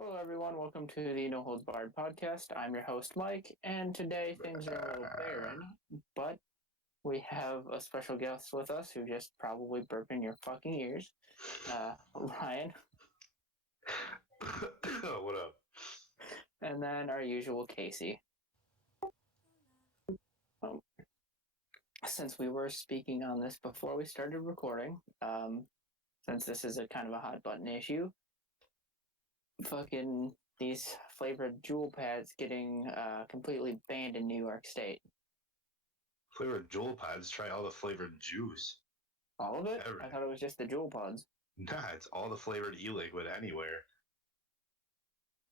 Hello, everyone. Welcome to the No Holds Barred podcast. I'm your host, Mike, and today things are a little barren, but we have a special guest with us who just probably burped in your fucking ears. Ryan. What up? And then our usual Caci. Since we were speaking on this before we started recording, since this is a kind of a hot button issue, fucking these flavored Juul pads getting completely banned in New York State. Flavored Juul pods, try all the flavored juice. All of it? Everything. I thought it was just the Juul pods. Nah, it's all the flavored e-liquid anywhere.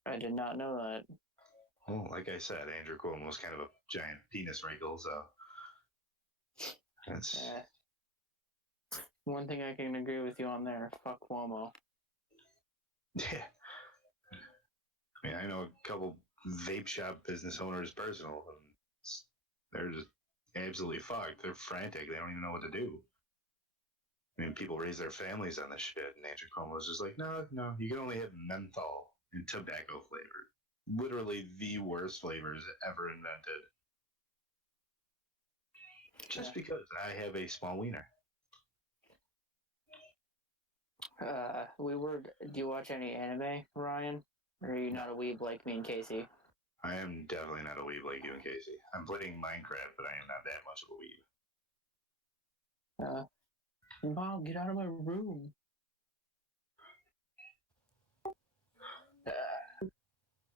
I did not know that. Well, like I said, Andrew Cuomo's kind of a giant penis wrinkle, so that's one thing I can agree with you on there. Fuck Cuomo. yeah. I mean, I know a couple vape shop business owners personal, and they're just absolutely fucked. They're frantic. They don't even know what to do. I mean, people raise their families on this shit, and Andrew Cuomo's just like, no, you can only have menthol and tobacco flavored. Literally the worst flavors ever invented. Just because I have a small wiener. Do you watch any anime, Ryan? Or are you not a weeb like me and Caci? I am definitely not a weeb like you and Caci. I'm playing Minecraft, but I am not that much of a weeb. Mom, get out of my room.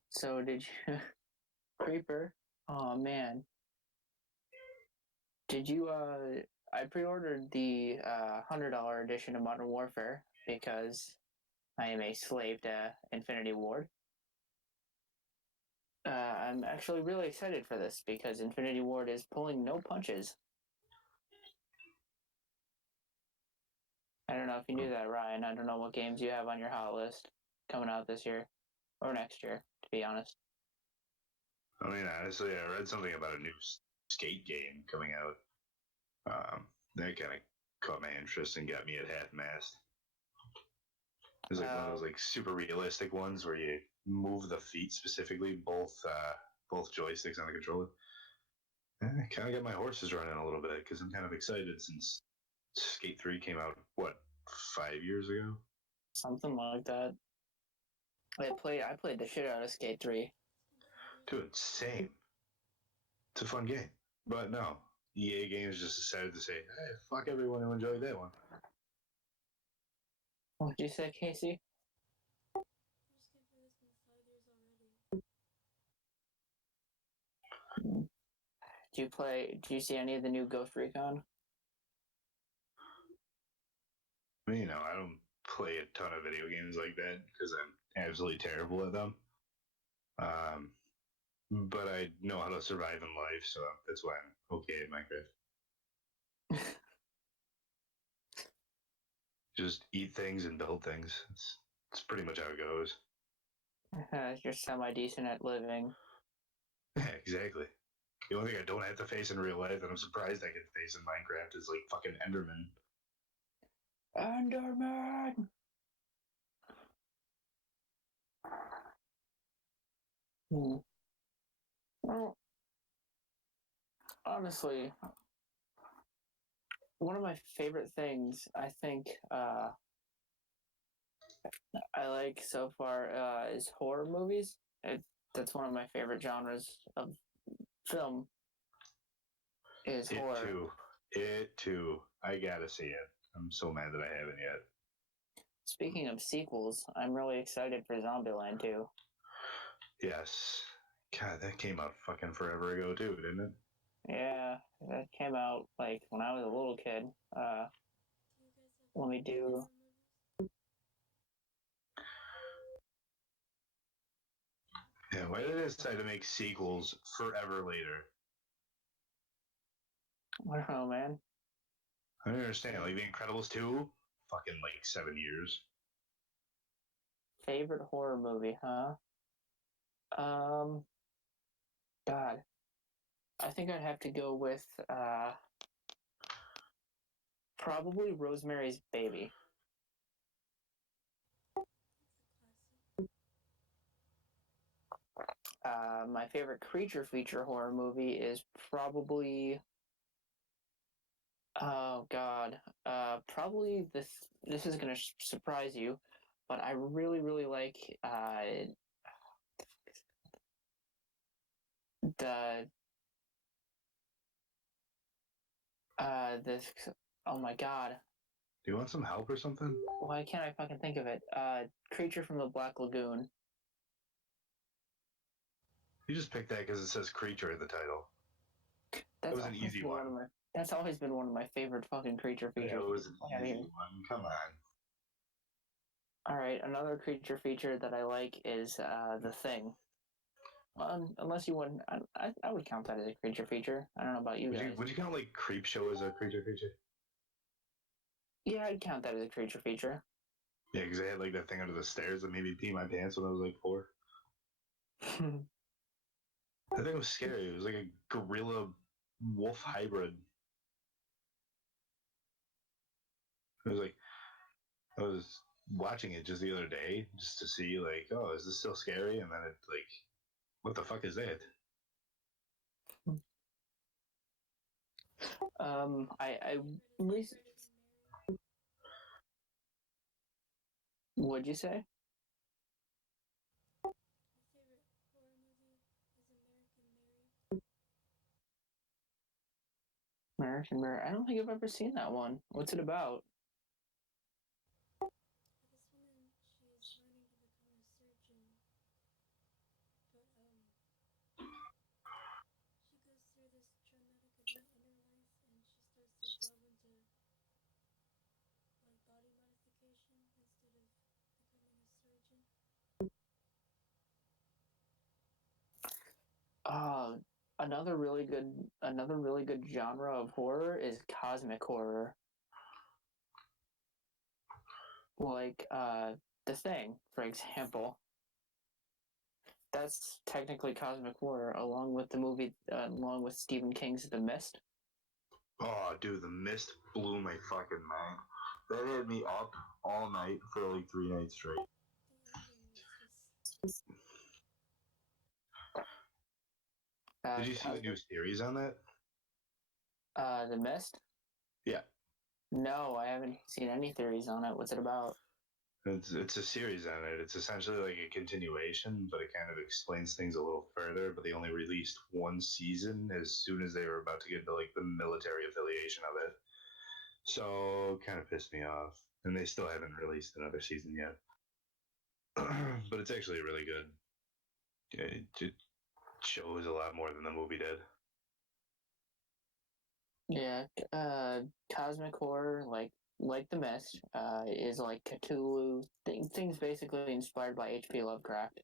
So did you... Creeper? Oh, man. Did you, I pre-ordered the $100 edition of Modern Warfare because I am a slave to Infinity Ward. I'm actually really excited for this because Infinity Ward is pulling no punches. I don't know if you knew that, Ryan. I don't know what games you have on your hot list coming out this year or next year, to be honest. I mean, honestly, I read something about a new skate game coming out. That kind of caught my interest and got me at half-mast. It's like one of those like super realistic ones where you move the feet specifically, both joysticks on the controller. I kind of got my horses running a little bit because I'm kind of excited since Skate 3 came out, what, 5 years ago? Something like that. I played the shit out of Skate 3. Dude, same. It's a fun game. But no, EA Games just decided to say, hey, fuck everyone who enjoyed that one. What did you say, Caci? Do you see any of the new Ghost Recon? I mean, I don't play a ton of video games like that because I'm absolutely terrible at them. But I know how to survive in life, so that's why I'm okay at Minecraft. Just eat things and build things. It's pretty much how it goes. You're semi-decent at living. Yeah, exactly. The only thing I don't have to face in real life, and I'm surprised I can face in Minecraft, is like fucking Enderman. Enderman! Well, honestly, one of my favorite things I think I like so far is horror movies. That's one of my favorite genres of film. Is horror. It too. I gotta see it. I'm so mad that I haven't yet. Speaking of sequels, I'm really excited for Zombieland 2. Yes. God, that came out fucking forever ago too, didn't it? Yeah, that came out like when I was a little kid. Let me do. Yeah, why did they decide to make sequels forever later? I don't know, man. I don't understand. Like The Incredibles 2, fucking like 7 years. Favorite horror movie, huh? God, I think I'd have to go with probably Rosemary's Baby. my favorite creature feature horror movie is probably, oh god, probably this. This is gonna surprise you, but I really really like the this. Oh my god, Do you want some help or something? why can't I fucking think of it? Creature from the Black Lagoon. You just picked that because it says creature in the title. That was an easy one. That's always been one of my favorite fucking creature features. It was an easy one. Come on. All right, another creature feature that I like is the Thing. Unless you wouldn't, I would count that as a creature feature. I don't know about you guys. Would you count like Creepshow as a creature feature? Yeah, I'd count that as a creature feature. Yeah, because I had like that thing under the stairs that made me pee my pants when I was like 4. That thing was scary. It was like a gorilla wolf hybrid. It was like I was watching it just the other day just to see like, oh, is this still scary? And then it like, what the fuck is that? What'd you say? American Mirror. I don't think I've ever seen that one. What's it about? Uh, another really good genre of horror is cosmic horror. Like The Thing, for example. That's technically cosmic horror, along with the movie, along with Stephen King's The Mist. Oh, dude, The Mist blew my fucking mind. That had me up all night for like 3 nights straight. Did you see the new series on that? The Mist? Yeah. No, I haven't seen any theories on it. What's it about? It's a series on it. It's essentially like a continuation, but it kind of explains things a little further. But they only released 1 season as soon as they were about to get into like the military affiliation of it. So kind of pissed me off. And they still haven't released another season yet. But it's actually really good. It shows a lot more than the movie did. Yeah, cosmic horror, like The Mist, is like Cthulhu. Things basically inspired by H.P. Lovecraft.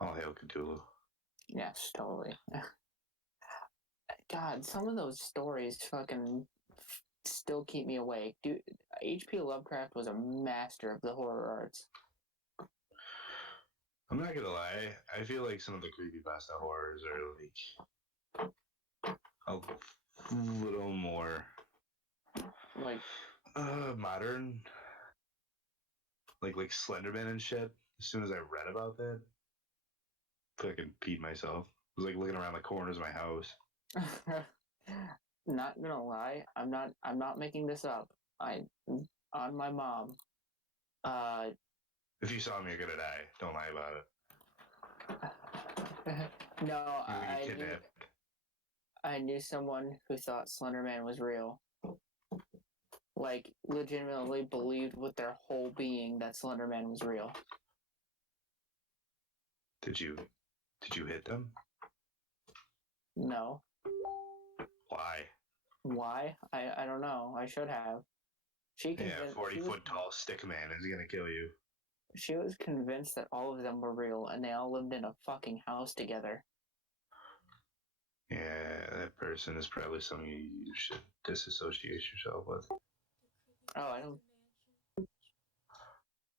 All hail Cthulhu. Yes, totally. God, some of those stories fucking still keep me awake. Dude, H.P. Lovecraft was a master of the horror arts. I'm not gonna lie, I feel like some of the creepypasta horrors are like a little more like modern. Like Slenderman and shit. As soon as I read about that, I fucking peed myself. I was like looking around the corners of my house. Not gonna lie, I'm not making this up. On my mom. If you saw me, you're gonna die. Don't lie about it. No, Kidnapped. I knew someone who thought Slenderman was real. Like, legitimately believed with their whole being that Slenderman was real. Did you hit them? No. Why? Why? I don't know. I should have. 40-foot tall stick man is gonna kill you. She was convinced that all of them were real and they all lived in a fucking house together. Yeah, that person is probably someone you should disassociate yourself with. Oh, I don't.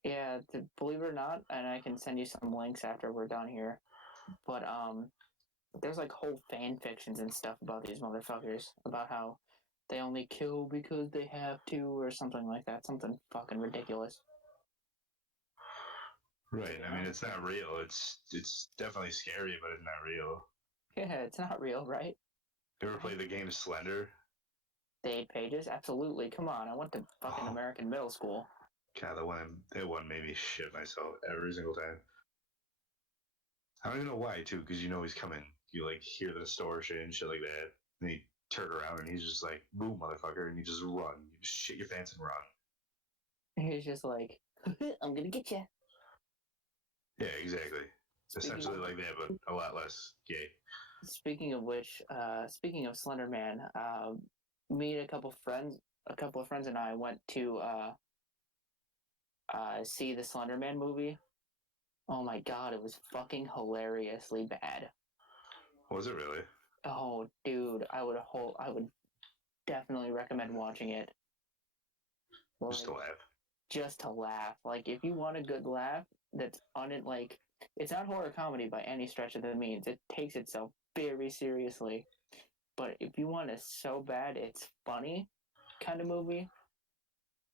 Yeah, believe it or not, and I can send you some links after we're done here. But there's like whole fan fictions and stuff about these motherfuckers, about how they only kill because they have to, or something like that. Something fucking ridiculous. Right. You I mean, know? it's not real. It's definitely scary, but it's not real. Yeah, it's not real, right? You ever play the game Slender? The 8 pages? Absolutely. Come on, I went to fucking Oh, American middle school. God, that one made me shit myself every single time. I don't even know why, too, because you know he's coming. You like hear the distortion and shit like that, and he turn around and he's just like, "Boom, motherfucker!" and you just run. You just shit your pants and run. He's just like, I'm gonna get you. Yeah, exactly. Speaking Essentially of, like that, but a lot less gay. speaking of which, speaking of Slender Man, me and a couple of friends and I went to see the Slender Man movie. Oh my god, it was fucking hilariously bad. Was it really? Oh, dude, I would definitely recommend watching it. Just to Like, laugh. just to laugh. Like, if you want a good laugh, that's like, it's not horror comedy by any stretch of the means. It takes itself very seriously. But if you want a so bad it's funny kind of movie,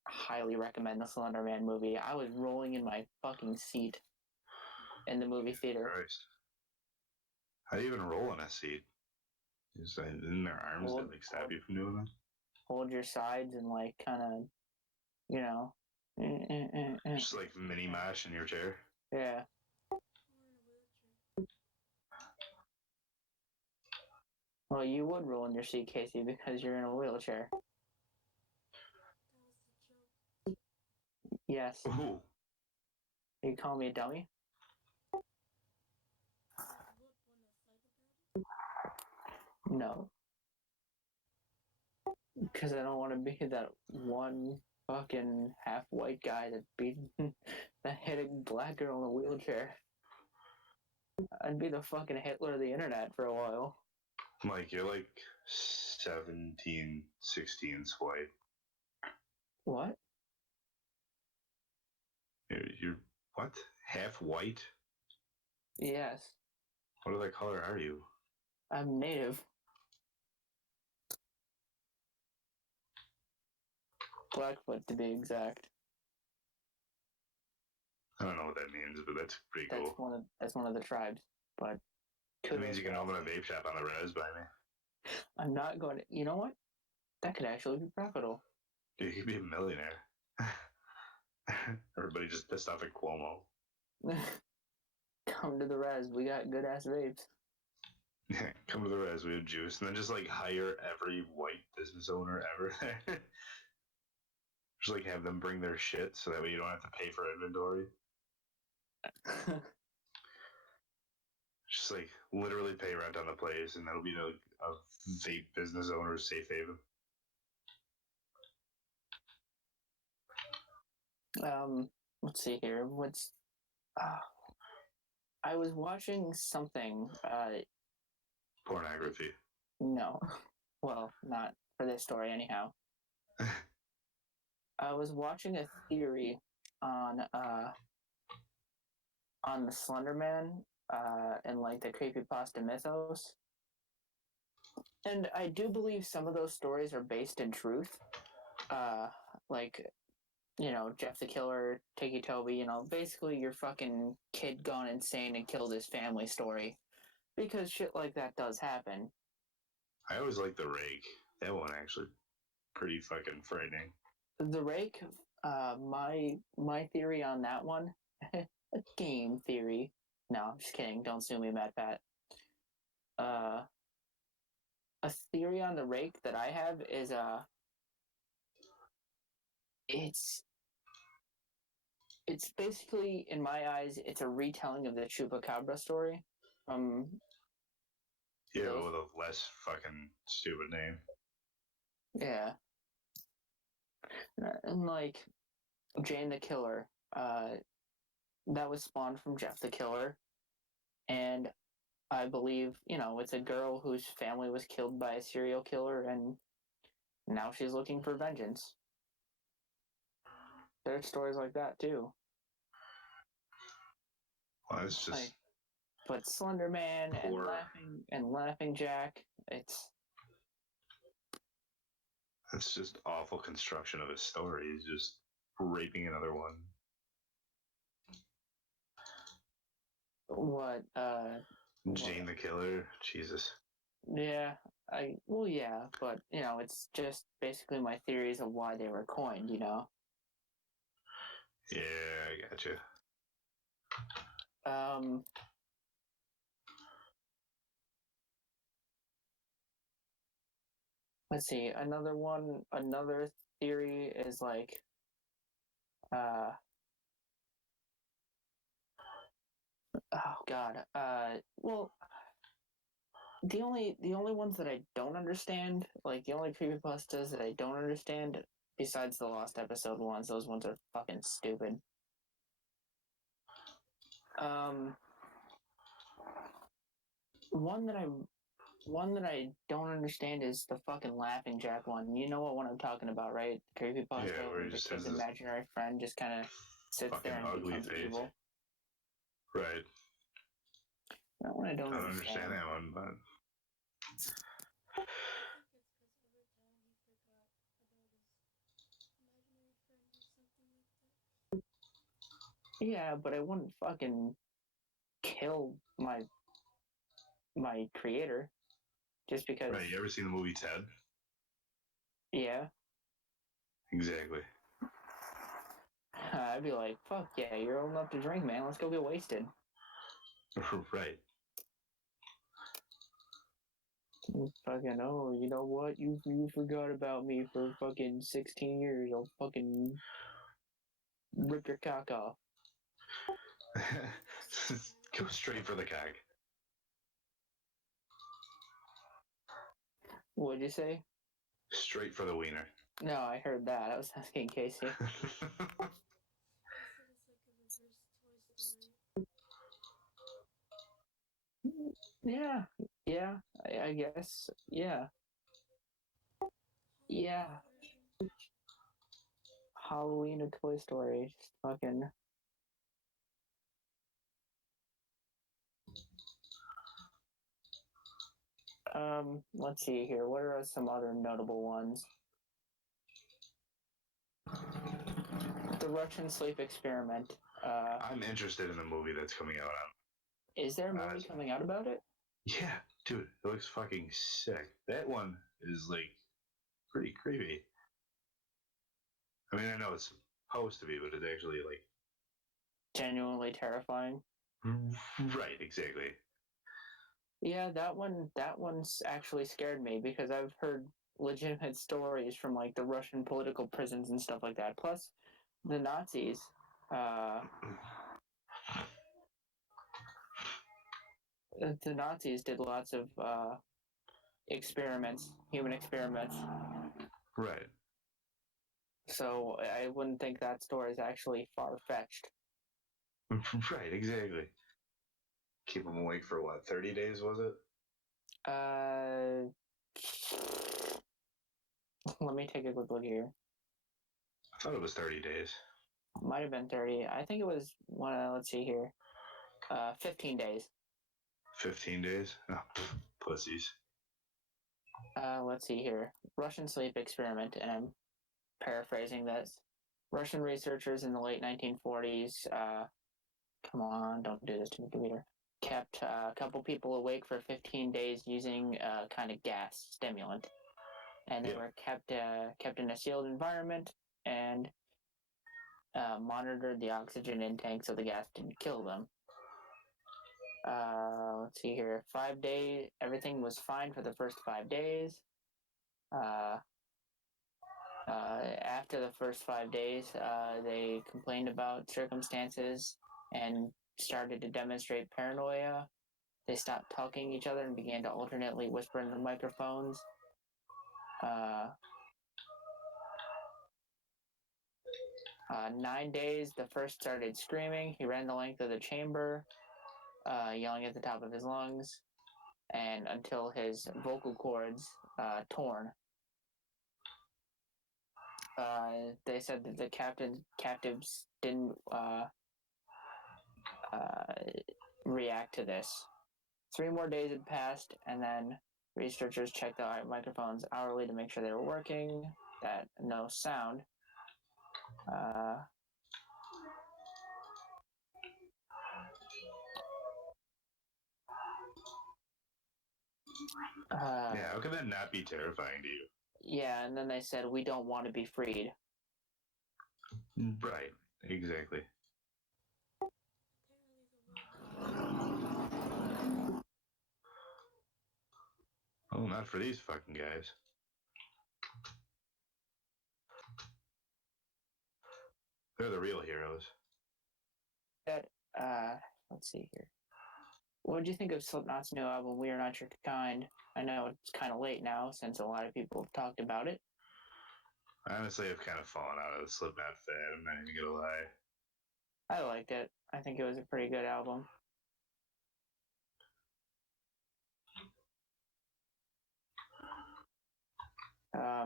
highly recommend the Slender Man movie. I was rolling in my fucking seat in the movie theater. Christ. How do you even roll on a seat? Is that in their arms that like stop Hold, you from doing that? hold your sides and like kind of, you know, Just like mini mash in your chair. yeah. Well, you would roll in your seat, Casey, because you're in a wheelchair. Yes. Ooh. You call me a dummy? No. Because I don't want to be that one fucking half white guy that beat that hit a black girl in a wheelchair. I'd be the fucking Hitler of the internet for a while. Mike, you're like 17, 16 white. What? You're what? Half white? Yes. What other color are you? I'm native. Blackfoot to be exact. I don't know what that means, but that's pretty cool. That's one of the tribes. But It means you can open a vape shop on the res by me. I'm not going to. You know what? That could actually be profitable. Dude, you could be a millionaire. Everybody just pissed off at Cuomo. Come to the res. We got good ass vapes. Come to the res, we have juice, and then just like hire every white business owner ever there. Just like have them bring their shit so that way you don't have to pay for inventory. Just like literally pay rent on the place, and that'll be like a vape business owner's safe haven. Let's see here. I was watching something. Pornography. No, well, not for this story anyhow. I was watching a theory on the Slender Man and like the creepypasta mythos, and I do believe some of those stories are based in truth. Uh, like Jeff the Killer, Tiki Toby, basically your fucking kid gone insane and killed his family story, because shit like that does happen. I always like the rake. That one actually pretty fucking frightening. The Rake, my theory on that one, a game theory. No, I'm just kidding. Don't sue me, Matt Pat. Uh, a theory on the Rake that I have is it's basically, in my eyes, it's a retelling of the Chupacabra story from Yeah, those. with a less fucking stupid name. Yeah, and like Jane the Killer, that was spawned from Jeff the Killer, and I believe it's a girl whose family was killed by a serial killer, and now she's looking for vengeance. There's stories like that too. Well, it's just Like, but Slender Man poor. and Laughing Jack, it's That's just awful construction of a story. He's just raping another one. What? Jane the Killer. Jesus. Yeah, yeah, but it's just basically my theories of why they were coined. Yeah, I gotcha. Um, let's see. Another theory is like, oh God. Well, the only ones that I don't understand, like the only creepypastas that I don't understand, besides the Lost Episode ones, those ones are fucking stupid. One that I don't understand is the fucking Laughing Jack one. You know what one I'm talking about, right? Creepypasta Yeah, where where he the just kid's has this imaginary friend just kind of sits fucking there and ugly becomes face. evil. Right. That one I don't I don't understand understand. that one, but Yeah, but I wouldn't fucking kill my creator just because. right. You ever seen the movie Ted? Yeah, Exactly. I'd be like, fuck yeah, you're old enough to drink, man. Let's go get wasted. Right. Fucking, oh, you know what? You forgot about me for fucking 16 years. I'll fucking rip your cock off. Go straight for the cock. What'd you say? Straight for the wiener. No, I heard that. I was asking Casey. Yeah, yeah, I guess. Yeah, yeah. Halloween, a Toy Story. Just fucking. Let's see here. What are some other notable ones? The Russian sleep experiment. I'm interested in the movie that's coming out on. Is there a movie coming out about it? Yeah, dude, it looks fucking sick. That one is like pretty creepy. I mean, I know it's supposed to be, but it's actually like Genuinely terrifying. right, exactly. Yeah, that one's actually scared me because I've heard legitimate stories from like the Russian political prisons and stuff like that. Plus, the Nazis. Uh, the Nazis did lots of experiments, human experiments. Right. So I wouldn't think that story is actually far fetched. Right, exactly. Keep them awake for what, 30 days, was it? Let me take a quick look here. I thought it was 30 days. Might have been 30. I think it was let's see here. 15 days. 15 days? Oh, pussies. Let's see here. Russian sleep experiment, and I'm paraphrasing this. Russian researchers in the late 1940s, come on, don't do this to me, computer, kept a couple people awake for 15 days using a kind of gas stimulant. And they were kept in a sealed environment and monitored the oxygen intake so the gas didn't kill them. Let's see here. 5 days, everything was fine for the first 5 days. After the first 5 days, they complained about circumstances and started to demonstrate paranoia. They stopped talking to each other and began to alternately whisper into microphones. 9 days, the first started screaming. He ran the length of the chamber, yelling at the top of his lungs, and until his vocal cords torn. They said that the captives didn't react to this. 3 more days had passed, and then researchers checked the microphones hourly to make sure they were working, that no sound. Yeah, how can that not be terrifying to you? Yeah, and then they said, we don't want to be freed. Right, exactly. Oh, not for these fucking guys. They're the real heroes. That, let's see here. What did you think of Slipknot's new album, We Are Not Your Kind? I know it's kind of late now since a lot of people have talked about it. Honestly, I've kind of fallen out of the Slipknot fan. I'm not even gonna lie. I liked it. I think it was a pretty good album. I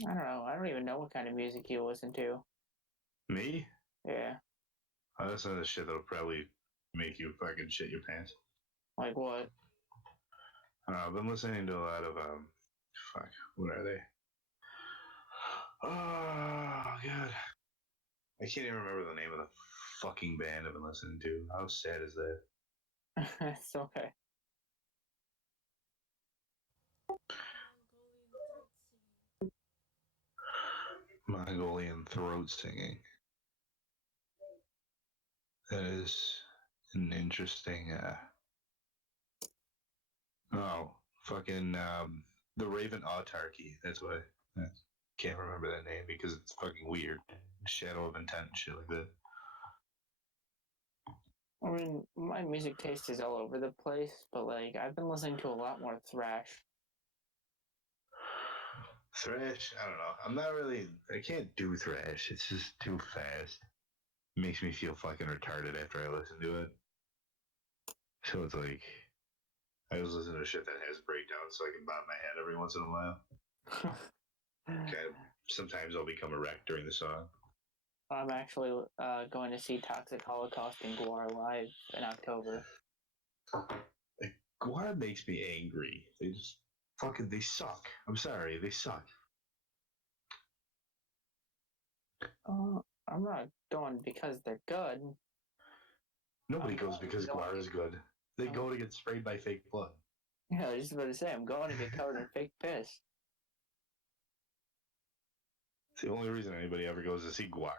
don't know. I don't even know what kind of music you listen to. Me? Yeah. I listen to the shit that'll probably make you fucking shit your pants. Like what? I've been listening to a lot of fuck, what are they? Oh god, I can't even remember the name of the fucking band I've been listening to. How sad is that? It's okay. Mongolian throat singing. That is an interesting. Oh, fucking the Raven Autarky. That's what I can't remember that name because it's fucking weird. Shadow of Intent and shit like that. I mean, my music taste is all over the place, but like I've been listening to a lot more thrash. Thrash? I don't know. I'm not really. I can't do thrash. It's just too fast. It makes me feel fucking retarded after I listen to it. So it's like I was listening to shit that has breakdowns so I can bob my head every once in a while. Okay. Sometimes I'll become a wreck during the song. I'm actually going to see Toxic Holocaust and Guar live in October. Like, Guar makes me angry. They just fucking, they suck. I'm sorry, they suck. I'm not going because they're good. Nobody goes because Guar is good. They go to get sprayed by fake blood. Yeah, I was just about to say, I'm going to get covered in fake piss. It's the only reason anybody ever goes to see Guar.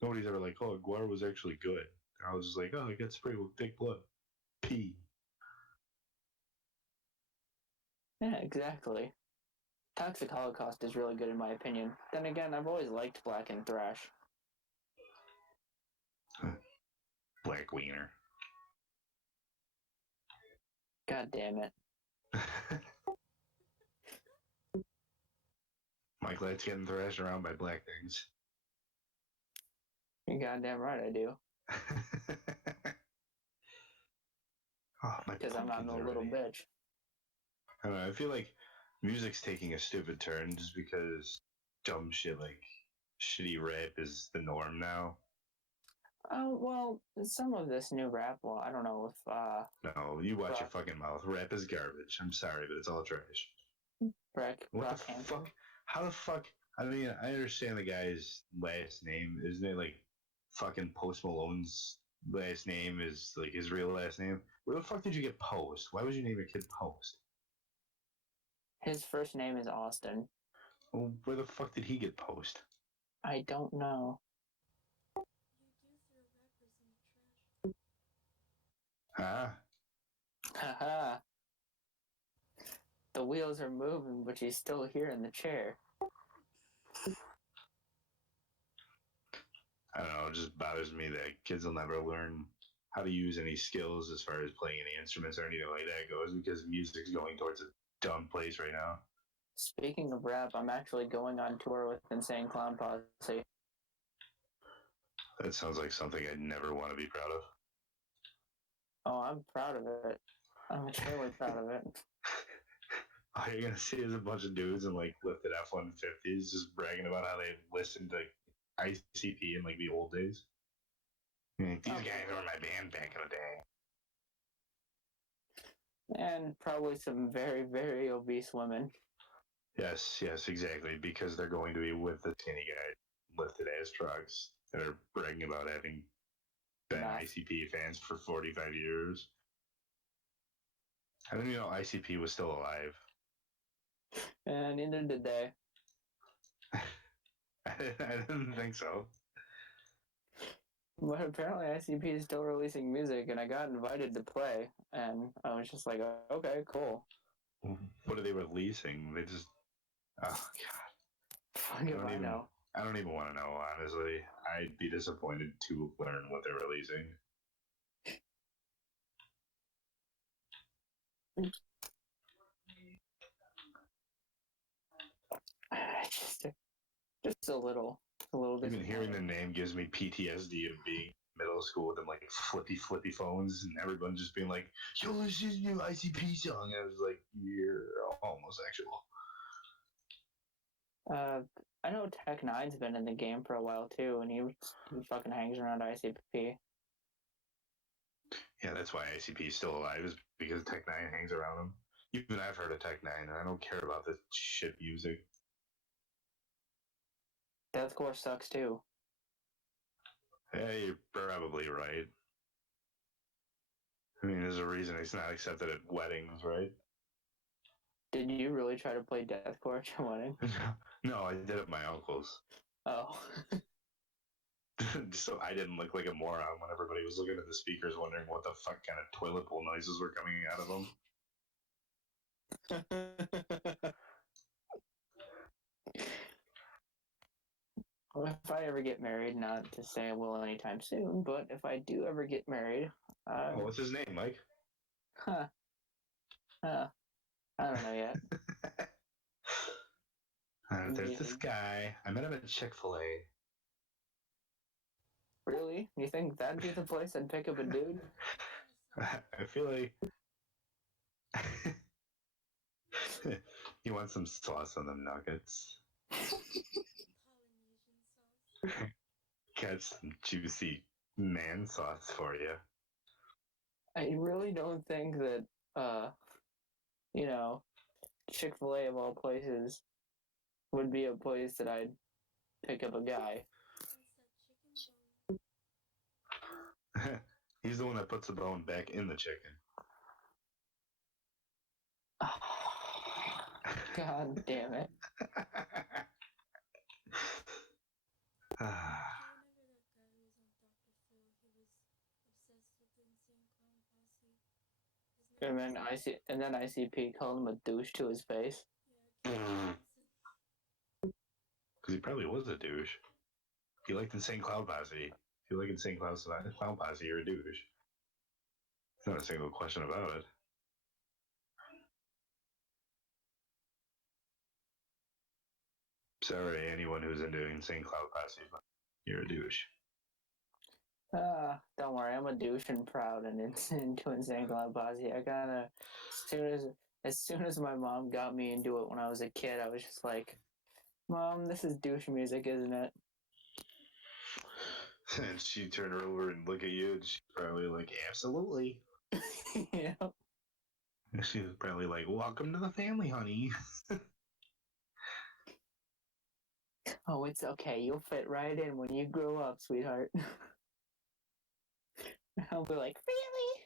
Nobody's ever like, oh, Guar was actually good. I was just like, oh, I got sprayed with fake blood. Pee. Yeah, exactly. Toxic Holocaust is really good in my opinion. Then again, I've always liked Black and Thrash. Black wiener. God damn it. Mike Light's getting thrashed around by black things. You're goddamn right I do. Oh, because I'm not no little bitch. I don't know, I feel like music's taking a stupid turn just because dumb shit like shitty rap is the norm now. Oh, well, some of this new rap, well, I don't know if, No, you watch your fucking mouth. Rap is garbage. I'm sorry, but it's all trash. What the fuck? How the fuck? I mean, I understand the guy's last name. Isn't it like fucking Post Malone's last name is like his real last name? Where the fuck did you get Post? Why would you name your kid Post? His first name is Austin. Well, where the fuck did he get Post? I don't know. Huh? Haha. The wheels are moving, but she's still here in the chair. I don't know, it just bothers me that kids will never learn how to use any skills as far as playing any instruments or anything like that goes because music's going towards a dumb place right now. Speaking of rap, I'm actually going on tour with Insane Clown Posse. That sounds like something I'd never want to be proud of. Oh, I'm proud of it. I'm extremely proud of it. All you're gonna see is a bunch of dudes in like lifted F-150s just bragging about how they listened to ICP in like the old days. Like, these guys were my band back in the day. And probably some very, very obese women. Yes, exactly. Because they're going to be with the skinny guy lifted ass trucks that are bragging about having been ICP fans for 45 years. I didn't even know ICP was still alive. And neither did they. I didn't think so. But apparently ICP is still releasing music, and I got invited to play, and I was just like, okay, cool. What are they releasing? They just... Oh, God. Fuck if I know. I don't even want to know, honestly. I'd be disappointed to learn what they're releasing. Just a little Even hearing the name gives me PTSD of being middle school with them like flippy phones and everyone just being like, yo, this is new ICP song. And I was like, you're homosexual. I know Tech Nine's been in the game for a while too, and he fucking hangs around ICP. Yeah, that's why ICP is still alive, is because Tech Nine hangs around him. Even I've heard of Tech Nine, and I don't care about this shit music. Deathcore sucks too. Yeah, you're probably right. I mean, there's a reason it's not accepted at weddings, right? Did you really try to play Deathcore at your wedding? No, I did at my uncle's. Oh. So I didn't look like a moron when everybody was looking at the speakers wondering what the fuck kind of toilet bowl noises were coming out of them. Well, if I ever get married, not to say I will anytime soon, but if I do ever get married... what's his name, Mike? I don't know yet. There's this guy. I met him at Chick-fil-A. Really? You think that'd be the place I'd pick up a dude? I feel like you want some sauce on them nuggets. Catch some juicy man sauce for you. I really don't think that, Chick-fil-A of all places would be a place that I'd pick up a guy. He's the one that puts the bone back in the chicken. God damn it. And then ICP called him a douche to his face. Because he probably was a douche. He liked Insane Cloud Posse. If you like Insane Cloud Posse, you're a douche. There's not a single question about it. Sorry, anyone who's into Insane Cloud Posse, but you're a douche. Don't worry, I'm a douche and proud and into Insane Cloud Posse. I kinda, as soon as my mom got me into it when I was a kid, I was just like, Mom, this is douche music, isn't it? And she turned her over and looked at you, and she's probably like, absolutely. Yeah. She was probably like, welcome to the family, honey. Oh, it's okay. You'll fit right in when you grow up, sweetheart. I'll be like, really?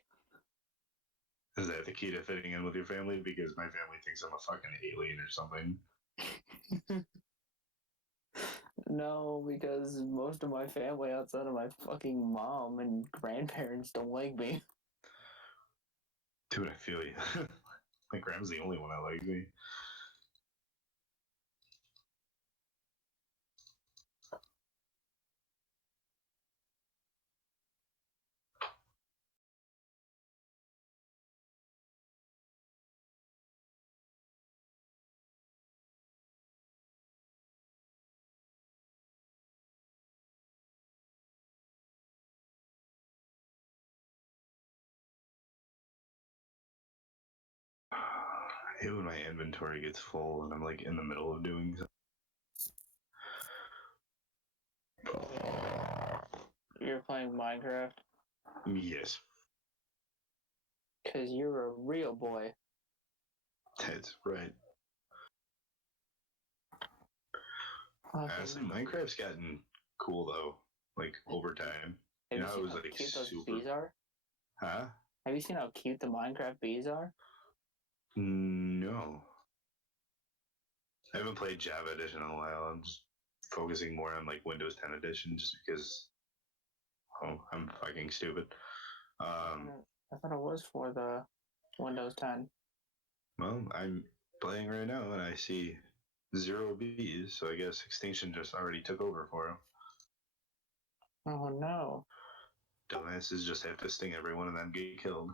Is that the key to fitting in with your family? Because my family thinks I'm a fucking alien or something. No, because most of my family outside of my fucking mom and grandparents don't like me. Dude, I feel you. My grandma's the only one that likes me. I hate when my inventory gets full and I'm like in the middle of doing something. You're playing Minecraft? Yes. Because you're a real boy. That's right. Honestly, Minecraft's gotten cool though, like over time. Have you you know, seen it was how like cute those super. bees are? Huh? Have you seen how cute the Minecraft bees are? No. I haven't played Java Edition in a while. I'm just focusing more on like Windows 10 Edition just because I'm fucking stupid. I thought it was for the Windows 10. Well, I'm playing right now and I see 0 Bs, so I guess Extinction just already took over for him. Oh no. Dumbasses just have to sting everyone and then get killed.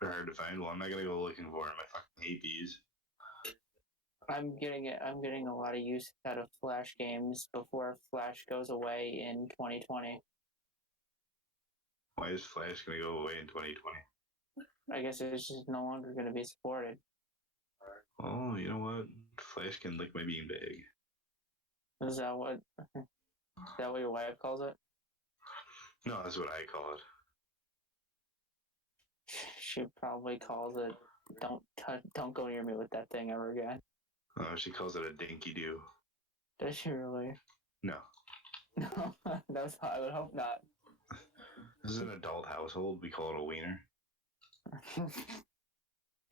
They're hard to find. Well, I'm not gonna go looking for them. I fucking hate bees. I'm getting a lot of use out of Flash games before Flash goes away in 2020. Why is Flash gonna go away in 2020? I guess it's just no longer going to be supported. Oh, you know what? Flash can lick my beanbag. Is that what your wife calls it? No, that's what I call it. She probably calls it don't go near me with that thing ever again. Oh, she calls it a dinky doo. Does she really? No. No, that's how I would hope not. This is an adult household. We call it a wiener.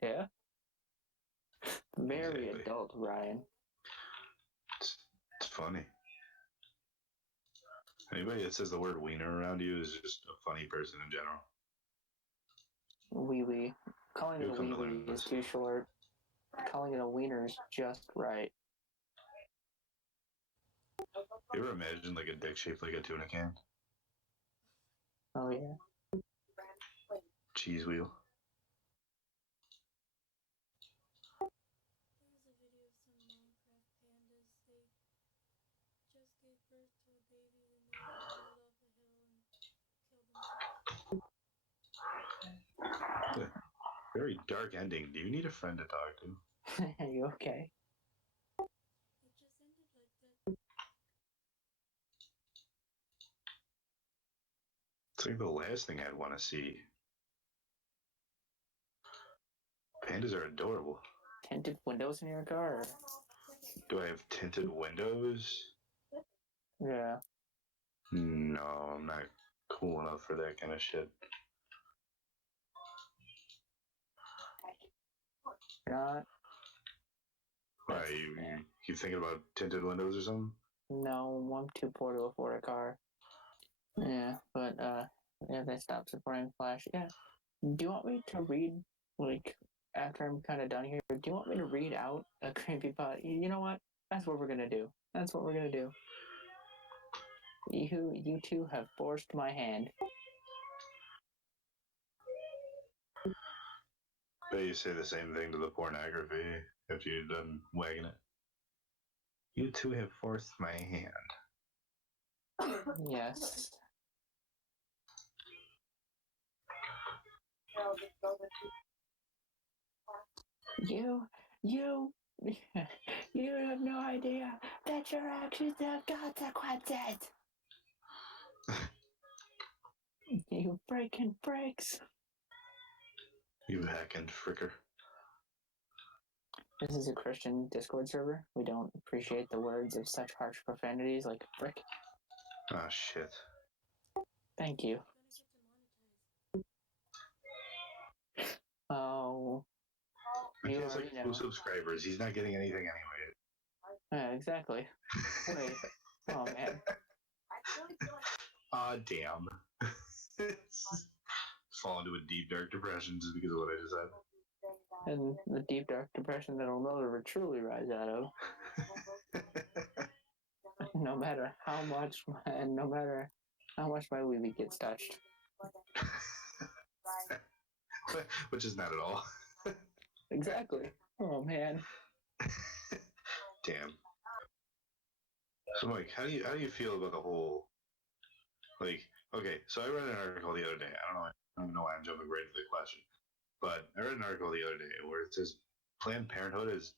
Yeah. Very Exactly. adult, Ryan. It's funny. Anybody that says the word wiener around you is just a funny person in general. Wee wee. Calling it a wee wee is too short. Calling it a wiener is just right. You ever imagine like a dick shaped like a tuna can? Oh yeah. Cheese wheel. Very dark ending. Do you need a friend to talk to? Are you okay? It's like the last thing I'd want to see. Pandas are adorable. Tinted windows in your car? Do I have tinted windows? Yeah. No, I'm not cool enough for that kind of shit. Not? Why, you thinking about tinted windows or something? No, I'm too poor to afford a car. Yeah, but yeah, they stopped supporting Flash. Yeah. Do you want me to read, like, after I'm kind of done here, do you want me to read out a creepypasta? You know what? That's what we're gonna do. That's what we're gonna do. You two have forced my hand. Bet you say the same thing to the pornography after you're done wagging it. You two have forced my hand. Yes. You you have no idea that your actions have consequences. You breaking bricks. You hacking fricker. This is a Christian Discord server. We don't appreciate the words of such harsh profanities like frick. Ah, shit. Thank you. Oh. He has like 2 subscribers. He's not getting anything anyway. Yeah, exactly. Wait. Oh, man. Ah, damn. Fall into a deep, dark depression just because of what I just said. And the deep, dark depression that I'll never truly rise out of. No matter how much my wee gets touched. Which is not at all. Exactly. Oh, man. Damn. So, Mike, how do you feel about the whole, like, okay, so I read an article the other day. I don't even know why I'm jumping right into the question, but I read an article the other day where it says Planned Parenthood is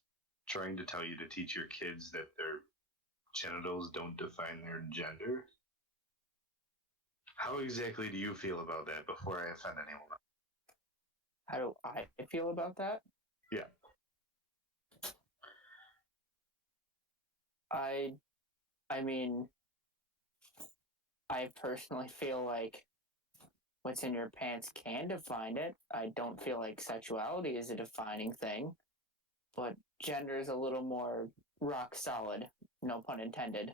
trying to tell you to teach your kids that their genitals don't define their gender. How exactly do you feel about that before I offend anyone? How do I feel about that? Yeah. I mean, I personally feel like what's in your pants can define it. I don't feel like sexuality is a defining thing, but gender is a little more rock solid. No pun intended.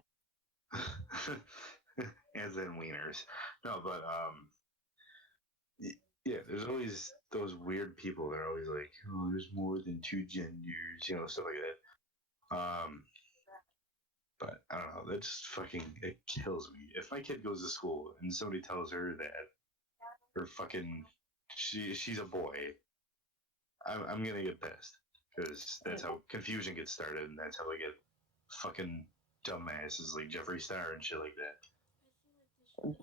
As in wieners. No, but yeah, there's always those weird people that are always like, oh, there's more than two genders, stuff like that. But I don't know, that just fucking, it kills me. If my kid goes to school and somebody tells her that her fucking, she's a boy, I'm gonna get pissed. Because that's how confusion gets started, and that's how they get fucking dumbasses like Jeffree Star and shit like that.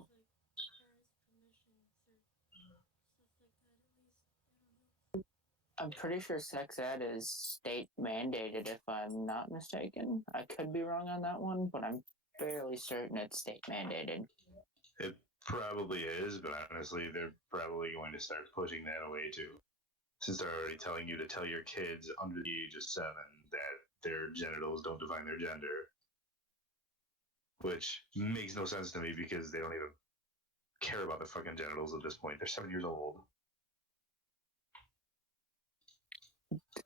I'm pretty sure sex ed is state mandated, if I'm not mistaken. I could be wrong on that one, but I'm fairly certain it's state mandated. It probably is, but honestly, they're probably going to start pushing that away too. Since they're already telling you to tell your kids under the age of 7 that their genitals don't define their gender. Which makes no sense to me because they don't even care about their fucking genitals at this point. They're 7 years old.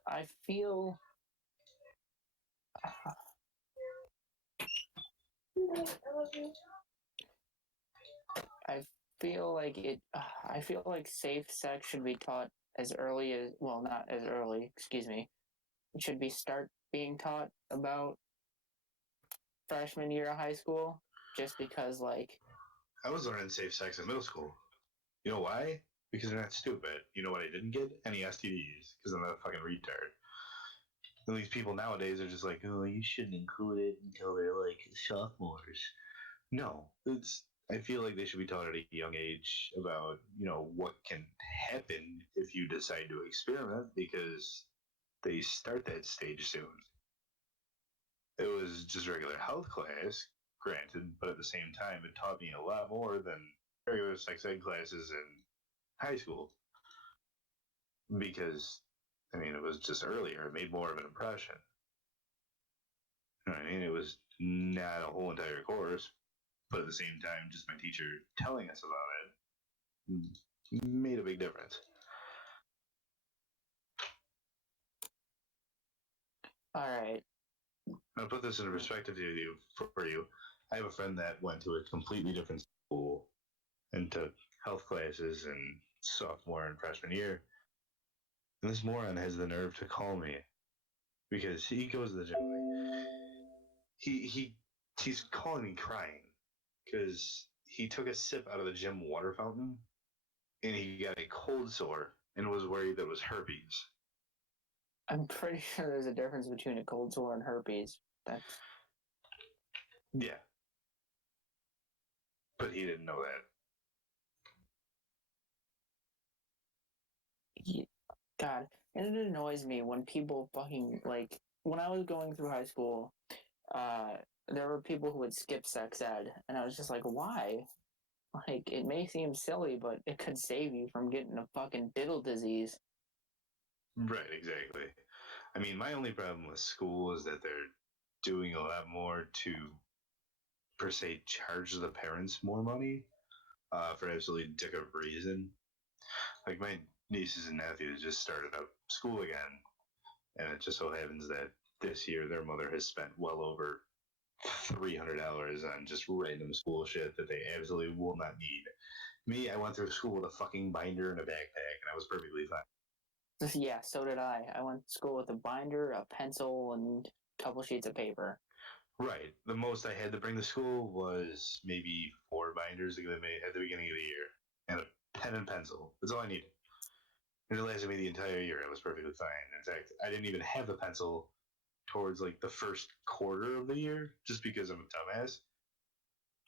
I feel I feel like safe sex should be taught as early as, well, not as early, excuse me. It should start being taught about freshman year of high school, just because, like, I was learning safe sex in middle school. You know why? Because they're not stupid. You know what I didn't get? Any STDs. Because I'm not a fucking retard. And these people nowadays are just like, oh, you shouldn't include it until they're like sophomores. No, I feel like they should be taught at a young age about, what can happen if you decide to experiment, because they start that stage soon. It was just regular health class, granted, but at the same time, it taught me a lot more than regular sex ed classes in high school. Because, it was just earlier. It made more of an impression. You know what I mean? It was not a whole entire course, but at the same time, just my teacher telling us about it made a big difference. all right. I'll put this in perspective for you. I have a friend that went to a completely different school and took health classes in sophomore and freshman year. And this moron has the nerve to call me because he goes to the gym. He's calling me crying because he took a sip out of the gym water fountain and he got a cold sore and was worried that it was herpes. I'm pretty sure there's a difference between a cold sore and herpes. Yeah. But he didn't know that. God, and it annoys me when people fucking, like, when I was going through high school, there were people who would skip sex ed, and I was just like, why? Like, it may seem silly, but it could save you from getting a fucking diddle disease. Right, exactly. My only problem with school is that they're doing a lot more to, per se, charge the parents more money for absolutely dick of reason. Like, my nieces and nephews just started up school again, and it just so happens that this year their mother has spent well over $300 on just random school shit that they absolutely will not need. Me, I went through school with a fucking binder and a backpack, and I was perfectly fine. Yeah, so did I. I went to school with a binder, a pencil, and a couple sheets of paper. Right. The most I had to bring to school was maybe 4 binders at the beginning of the year, and a pen and pencil. That's all I needed. And it lasted me the entire year. I was perfectly fine. In fact, I didn't even have the pencil towards like the first quarter of the year, just because I'm a dumbass.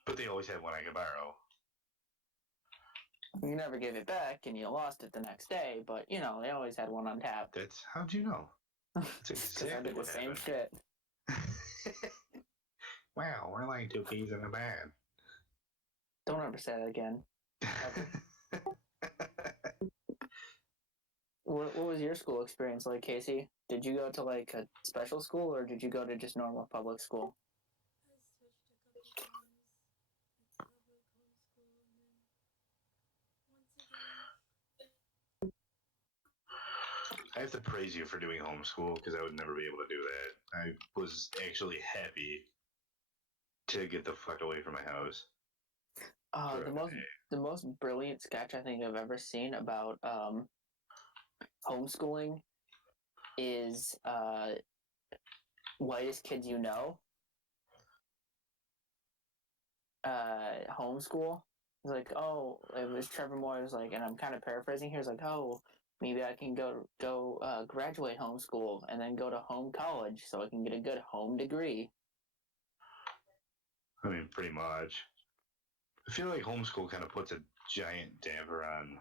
But they always had one I could borrow. You never gave it back, and you lost it the next day, but, they always had one on tap. How'd you know? That's exactly I did the same shit. Wow, we're like 2 peas in a bag. Don't ever say that again. What was your school experience like, Caci? Did you go to like a special school or did you go to just normal public school? I have to praise you for doing homeschool because I would never be able to do that. I was actually happy to get the fuck away from my house. The most brilliant sketch I think I've ever seen about homeschooling is Whitest Kids You Know. Homeschool. It's like, oh, it was Trevor Moore. Was like, and I'm kind of paraphrasing here. It's like, oh, maybe I can go graduate homeschool and then go to home college so I can get a good home degree. I mean, pretty much. I feel like homeschool kind of puts a giant damper on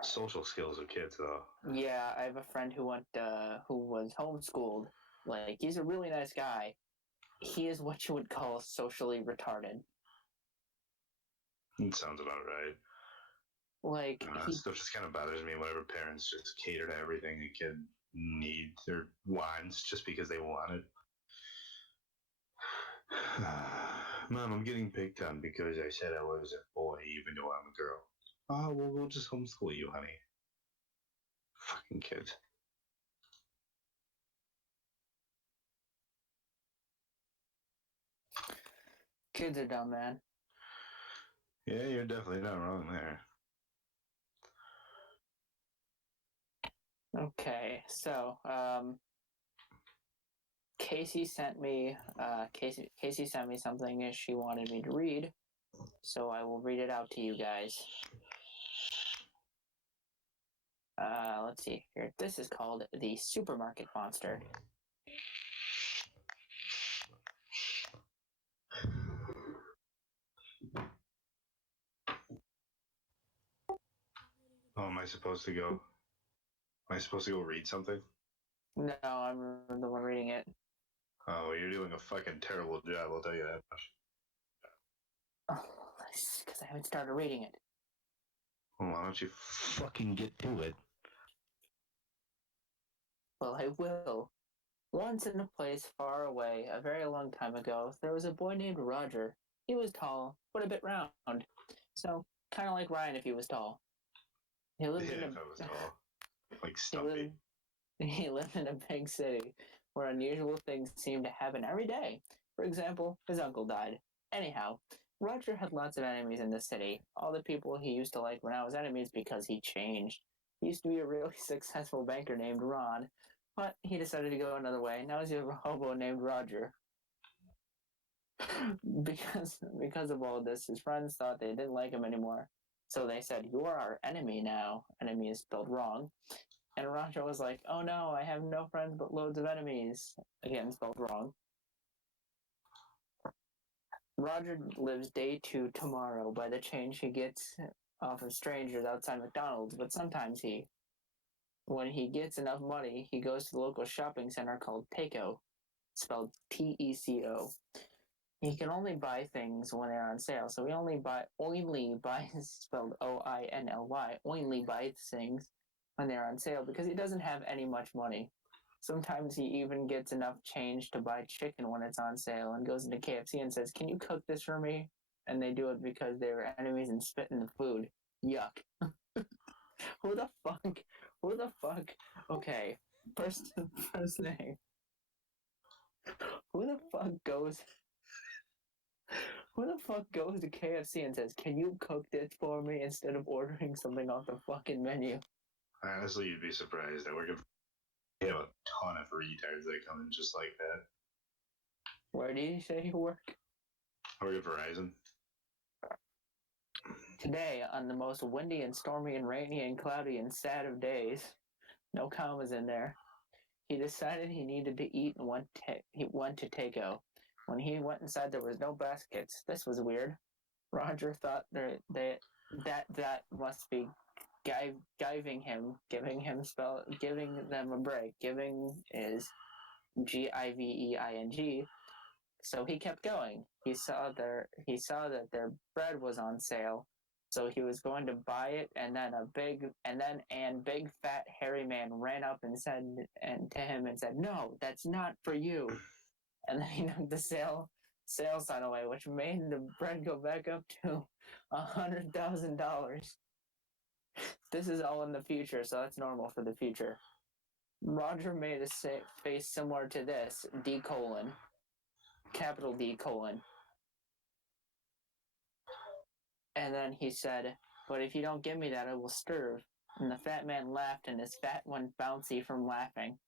social skills of kids, though. Yeah, I have a friend who was homeschooled. Like, he's a really nice guy. He is what you would call socially retarded. It sounds about right. Like, stuff just kind of bothers me whenever parents just cater to everything a kid needs or wants just because they want it. Mom, I'm getting picked on because I said I was a boy even though I'm a girl. Oh, well, we'll just homeschool you, honey. Fucking kids. Kids are dumb, man. Yeah, you're definitely not wrong there. Okay, so Caci sent me something she wanted me to read, so I will read it out to you guys. Let's see here. This is called The Supermarket Monster. Oh, am I supposed to go? Am I supposed to go read something? No, I'm the one reading it. Oh, you're doing a fucking terrible job, I'll tell you that much. Oh, because I haven't started reading it. Well, why don't you fucking get to it? Well, I will. Once in a place far away, a very long time ago, there was a boy named Roger. He was tall, but a bit round. So, kind of like Ryan if he was tall. He lived in if I was tall. Like Stumpy. He lived in a big city where unusual things seemed to happen every day. For example, his uncle died. Anyhow, Roger had lots of enemies in the city. All the people he used to like were now his enemies because he changed. He used to be a really successful banker named Ron, but he decided to go another way. Now he's a hobo named Roger. because of all this, his friends thought they didn't like him anymore. So they said, "You are our enemy now." Enemy is spelled wrong. And Roger was like, "Oh no, I have no friends but loads of enemies." Again, spelled wrong. Roger lives day to tomorrow by the change he gets off of strangers outside McDonald's, but sometimes when he gets enough money, he goes to the local shopping center called Teco, spelled Teco. He can only buy things when they're on sale, so he only buys spelled Oinly, only buys things when they're on sale because he doesn't have any much money. Sometimes he even gets enough change to buy chicken when it's on sale and goes into KFC and says, "Can you cook this for me?" And they do it because they were enemies and spit in the food. Yuck. Who the fuck? Okay, first thing. Who the fuck goes to KFC and says, "Can you cook this for me?" instead of ordering something off the fucking menu? Honestly, you'd be surprised. We have a ton of retards that come in just like that. Where do you say you work? I work at Verizon. Today, on the most windy and stormy and rainy and cloudy and sad of days, no commas in there, he decided he needed to eat and he went to Taco. When he went inside, there was no baskets. This was weird. Roger thought that must be giving them a break. Giving is Giving. So he kept going. He saw that their bread was on sale, so he was going to buy it, and then big fat hairy man ran up and said to him, "No, that's not for you." And then he knocked the sale sign away, which made the bread go back up to $100,000. This is all in the future, so that's normal for the future. Roger made a face similar to this, D colon, capital D colon. And then he said, "But if you don't give me that, I will starve." And the fat man laughed, and his fat went bouncy from laughing.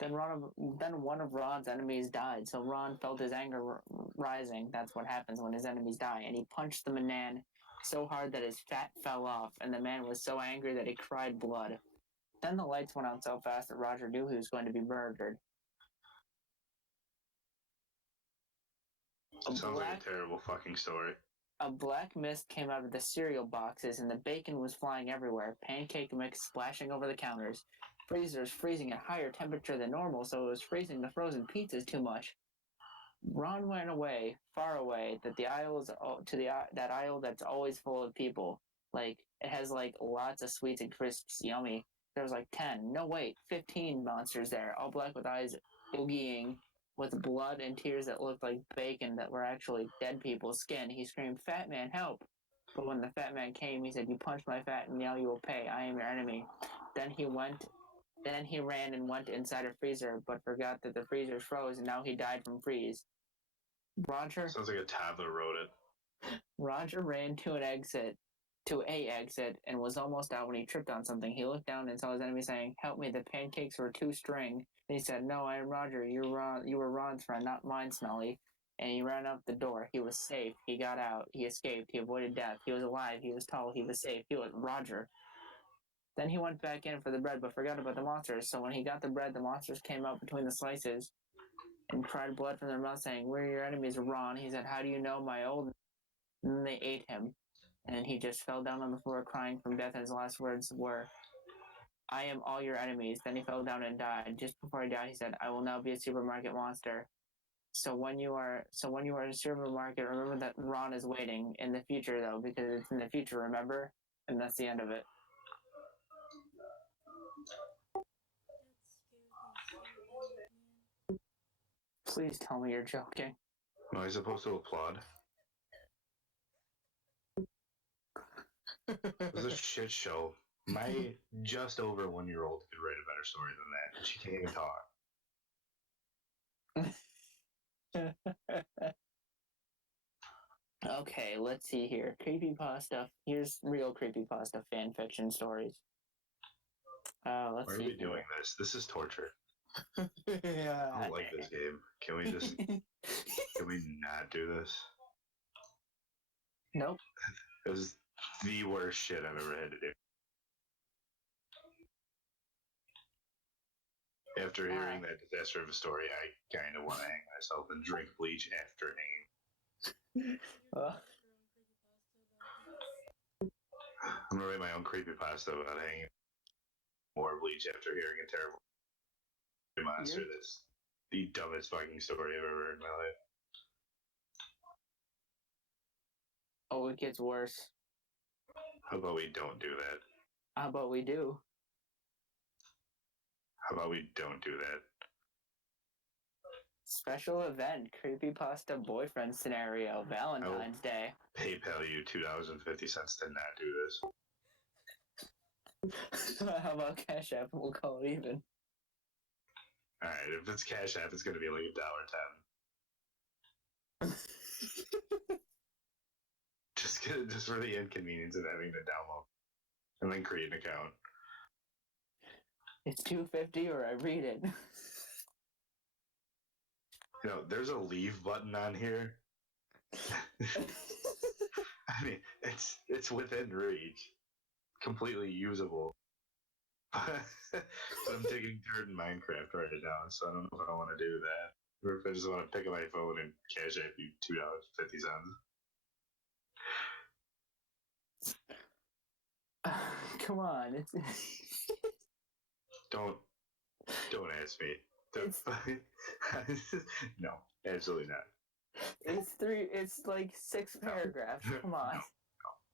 Then one of Ron's enemies died, so Ron felt his anger rising. That's what happens when his enemies die. And he punched the man so hard that his fat fell off, and the man was so angry that he cried blood. Then the lights went out so fast that Roger knew he was going to be murdered. Sounds like a terrible fucking story. A black mist came out of the cereal boxes, and the bacon was flying everywhere, pancake mix splashing over the counters. Freezers freezing at higher temperature than normal, so it was freezing the frozen pizzas too much. Ron went away, far away, that the aisle is that aisle that's always full of people. Like it has like lots of sweets and crisps, yummy. There was like 10, no wait, 15 monsters there, all black with eyes oogieing, with blood and tears that looked like bacon that were actually dead people's skin. He screamed, "Fat man, help!" But when the fat man came, he said, "You punched my fat, and now you will pay. I am your enemy." Then he ran and went inside a freezer, but forgot that the freezer froze, and now he died from freeze. Roger Sounds like a toddler wrote it. Roger ran to a exit, and was almost out when he tripped on something. He looked down and saw his enemy saying, "Help me, the pancakes were too string." And he said, "No, I am Roger. You were Ron's friend, not mine, Smelly." And he ran out the door. He was safe. He got out. He escaped. He avoided death. He was alive. He was tall. He was safe. He was Roger. Then he went back in for the bread, but forgot about the monsters. So when he got the bread, the monsters came out between the slices and cried blood from their mouths, saying, "We're your enemies, Ron." He said, "How do you know my old..." And then they ate him. And he just fell down on the floor crying from death, and his last words were, "I am all your enemies." Then he fell down and died. Just before he died, he said, "I will now be a supermarket monster." So when you are in a supermarket, remember that Ron is waiting in the future, though, because it's in the future, remember? And that's the end of it. Please tell me you're joking. Am I supposed to applaud? It was a shit show. My just over 1-year-old could write a better story than that, and she can't even talk. Okay, let's see here. Creepypasta. Here's real creepypasta fan fiction stories. Let's Why are see. we doing this? This is torture. Yeah. I don't like this game. Can we just... Can we not do this? Nope. It was the worst shit I've ever had to do. After hearing that disaster of a story, I kind of want to hang myself and drink bleach after hanging. I'm gonna write my own creepypasta about hanging more bleach after hearing a terrible monster. That's the dumbest fucking story I've ever heard in my life. Oh, it gets worse. How about we don't do that? How about we do? How about we don't do that? Special event, creepypasta boyfriend scenario, Valentine's Day. PayPal you $2.50 to not do this. How about Cash App? We'll call it even. Alright, if it's Cash App, it's gonna be like $1.10. Just for the inconvenience of having to download and then create an account. It's $2.50 or I read it. You know, there's a leave button on here. I mean, it's within reach, completely usable. But I'm taking dirt in Minecraft right now, so I don't know if I want to do that, or if I just want to pick up my phone and Cash App you $2.50. Come on, it's Don't ask me. No, absolutely not. It's like 6 paragraphs. Come on. No.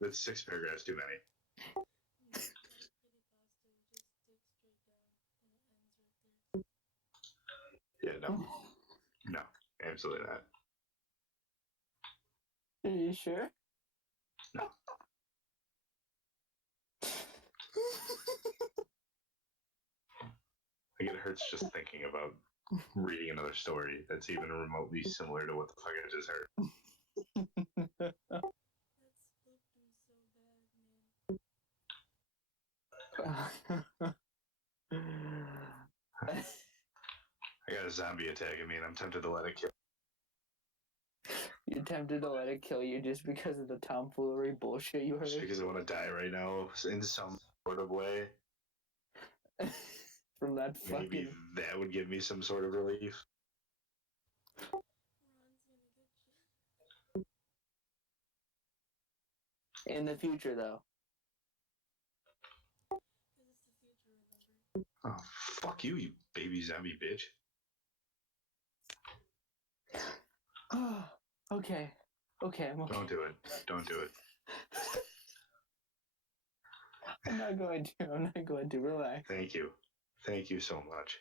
That's 6 paragraphs too many. Yeah, no, absolutely not. Are you sure? No. hurts just thinking about reading another story that's even remotely similar to what the fuck I just heard. That spooked him so bad, man. I got a zombie attacking me and I'm tempted to let it kill. You're tempted to let it kill you just because of the tomfoolery bullshit you Just heard? because I want to die right now in some sort of way. From that Maybe fucking... that would give me some sort of relief. Ron's gonna get you. In the future, though. Because it's the future, remember? Oh, fuck you, you baby zombie bitch. Okay. Okay, I'm okay. Don't do it. Don't do it. I'm not going to. I'm not going to. Relax. Thank you. Thank you so much.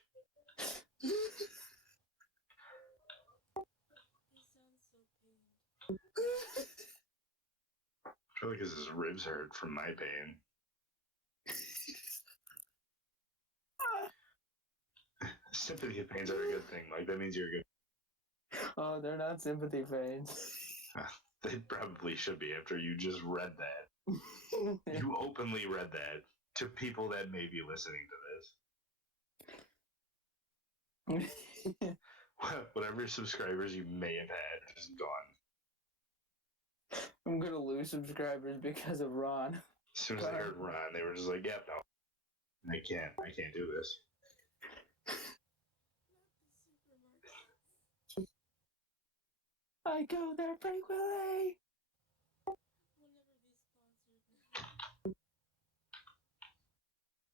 He sounds so pained. Probably because his ribs hurt from my pain. Sympathy pains are a good thing. Like, that means you're good. Oh, they're not sympathy pains. They probably should be after you just read that. You openly read that to people that may be listening to this. Whatever subscribers you may have had is gone. I'm gonna lose subscribers because of Ron. As soon as they heard Ron, they were just like, "Yep, no, I can't do this." I go there frequently. We'll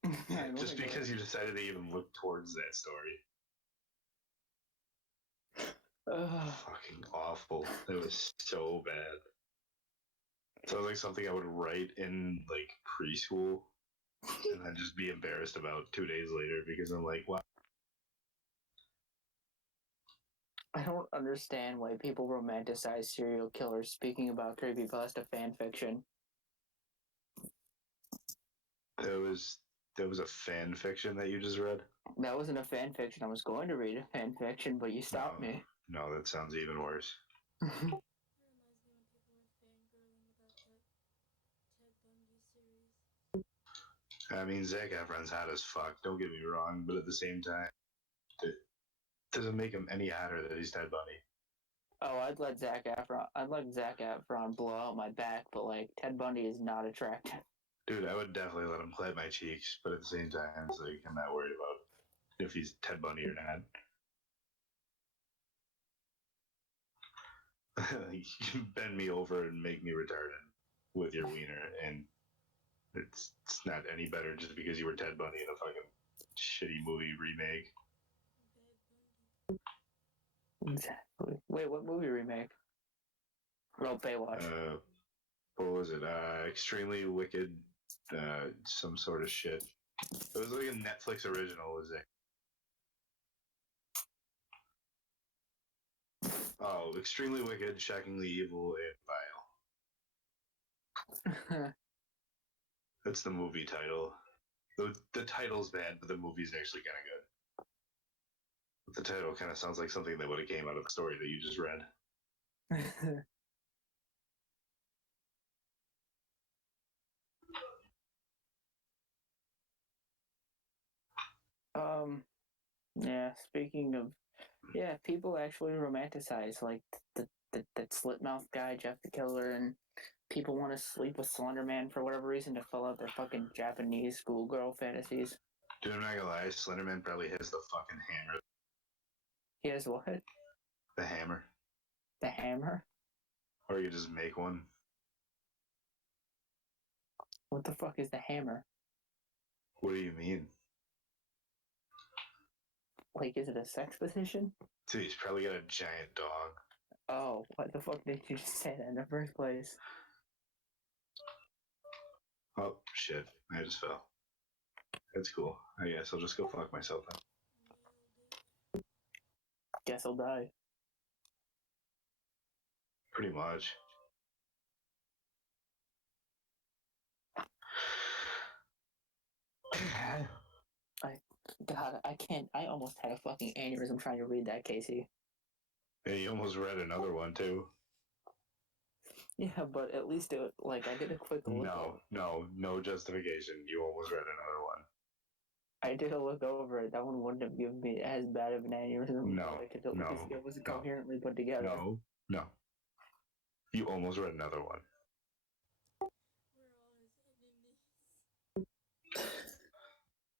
never be sponsored. Just because you decided to even look towards that story. Fucking awful. It was so bad. Sounds like something I would write in like preschool and then just be embarrassed about 2 days later because I'm like, wow. I don't understand why people romanticize serial killers. Speaking about creepypasta fan fiction. That was a fan fiction that you just read? That wasn't a fan fiction. I was going to read a fan fiction, but you stopped me. No, that sounds even worse. It reminds me when people were fangirling about that Ted Bundy series. I mean, Zac Efron's hot as fuck, don't get me wrong, but at the same time, it doesn't make him any hotter that he's Ted Bundy. Oh, I'd let Zac Efron blow out my back, but like Ted Bundy is not attractive. Dude, I would definitely let him clap my cheeks, but at the same time, it's like I'm not worried about if he's Ted Bundy or not. You can bend me over and make me retarded with your wiener, and it's not any better just because you were Ted Bundy in a fucking shitty movie remake. Exactly. Wait, what movie remake? Oh, Baywatch. What was it? Extremely Wicked, some sort of shit. It was like a Netflix original, was it? Oh, Extremely Wicked, Shockingly Evil, and Vile. That's the movie title. The title's bad, but the movie's actually kind of good. The title kind of sounds like something that would have came out of the story that you just read. Yeah, speaking of, yeah, people actually romanticize, like, that slit-mouthed guy, Jeff the Killer, and people want to sleep with Slender Man for whatever reason to fill out their fucking Japanese schoolgirl fantasies. Dude, I'm not gonna lie, Slenderman probably has the fucking hammer. He has what? The hammer. The hammer? Or you just make one. What the fuck is the hammer? What do you mean? Like, is it a sex position? Dude, he's probably got a giant dog. Oh, what the fuck did you just say that in the first place? Oh, shit. I just fell. That's cool. I guess I'll just go fuck myself then. Guess I'll die. Pretty much. God, I can't. I almost had a fucking aneurysm trying to read that, Casey. Yeah, you almost read another one too. Yeah, but at least I did a quick look. No justification. You almost read another one. I did a look over it. That one wouldn't have given me as bad of an aneurysm. No, because it was coherently put together. No. You almost read another one. We're always ending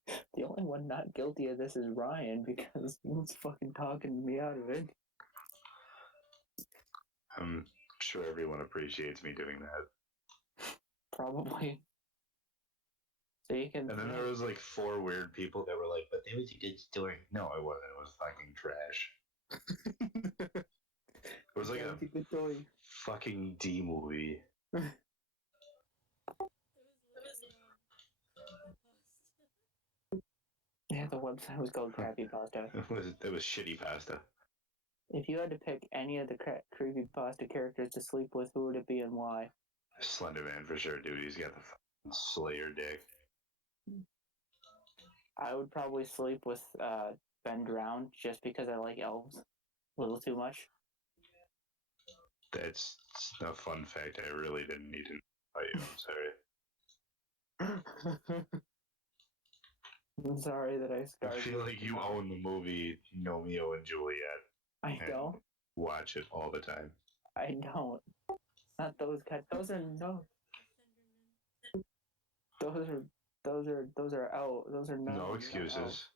these. The only one not guilty of this is Ryan because he was fucking talking me out of it. I'm sure everyone appreciates me doing that. Probably. So you can. And then there was like 4 weird people that were like, "But that was a good story." No, it wasn't. It was fucking trash. It was like a good story. fucking D movie. It was literally creepypasta. Yeah, the website was called Crappy Pasta. It was shitty pasta. If you had to pick any of the creepypasta characters to sleep with, who would it be and why? Slender Man for sure, dude. He's got the fucking Slayer dick. I would probably sleep with Ben Drown just because I like elves a little too much. That's a fun fact I really didn't need to know about you. I'm sorry. I'm sorry that I I scarred feel like you own the movie Romeo and Juliet. I don't. Watch it all the time. I don't. Not those guys. Those are no. Those are out. Those are No excuses.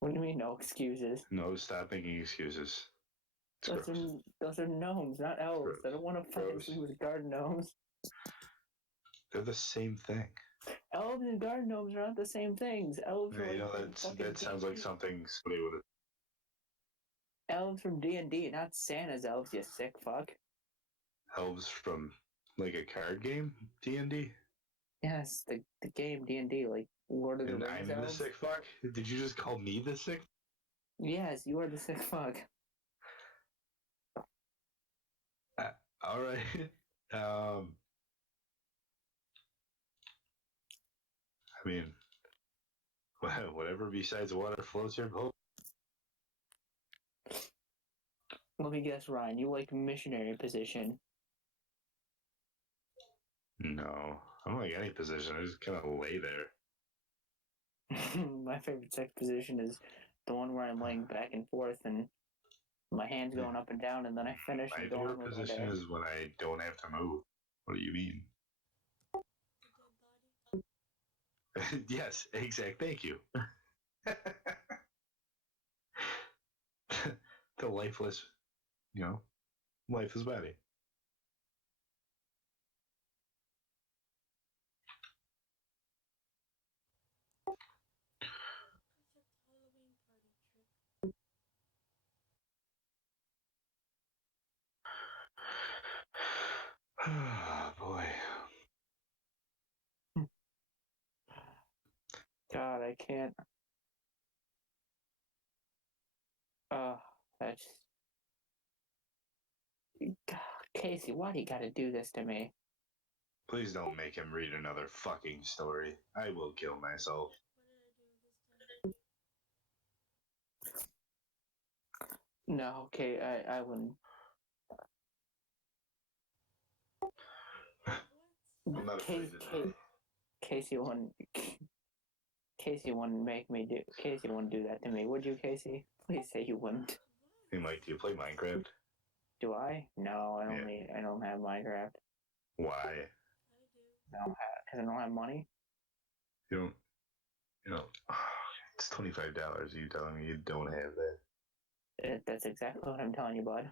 What do you mean no excuses? No, stop making excuses. Those are gnomes, not elves. I don't want to fucking sleep with garden gnomes. They're the same thing. Elves and garden gnomes are not the same things. Elves are that sounds like something somebody would. Elves from D&D, not Santa's elves. You sick fuck. Elves from like a card game, D&D. Yes, the game D&D, like Lord of the Rings. And I'm the sick fuck. Did you just call me the sick? Yes, you are the sick fuck. All right. I mean, whatever besides water floats your boat. Let me guess, Ryan. You like missionary position? No, I don't like any position. I just kind of lay there. My favorite sex position is the one where I'm laying back and forth and my hands going up and down, and then I finish My and go on favorite with my position day. is when I don't have to move. What do you mean? Yes, exact. Thank you. The lifeless, lifeless body. Perfect Halloween party trick. Oh boy. God, I can't. That's. God, Casey, why do you gotta do this to me? Please don't make him read another fucking story. I will kill myself. What did I do this time? No, okay, I wouldn't. I'm not afraid to die. Casey wouldn't. Casey wouldn't make me do. Casey wouldn't do that to me, would you, Casey? Please say you wouldn't. Hey Mike, do you play Minecraft? Do I? No, I don't have Minecraft. Why? I do. Because I don't have money. You don't, it's $25. You telling me you don't have that? That's exactly what I'm telling you, bud.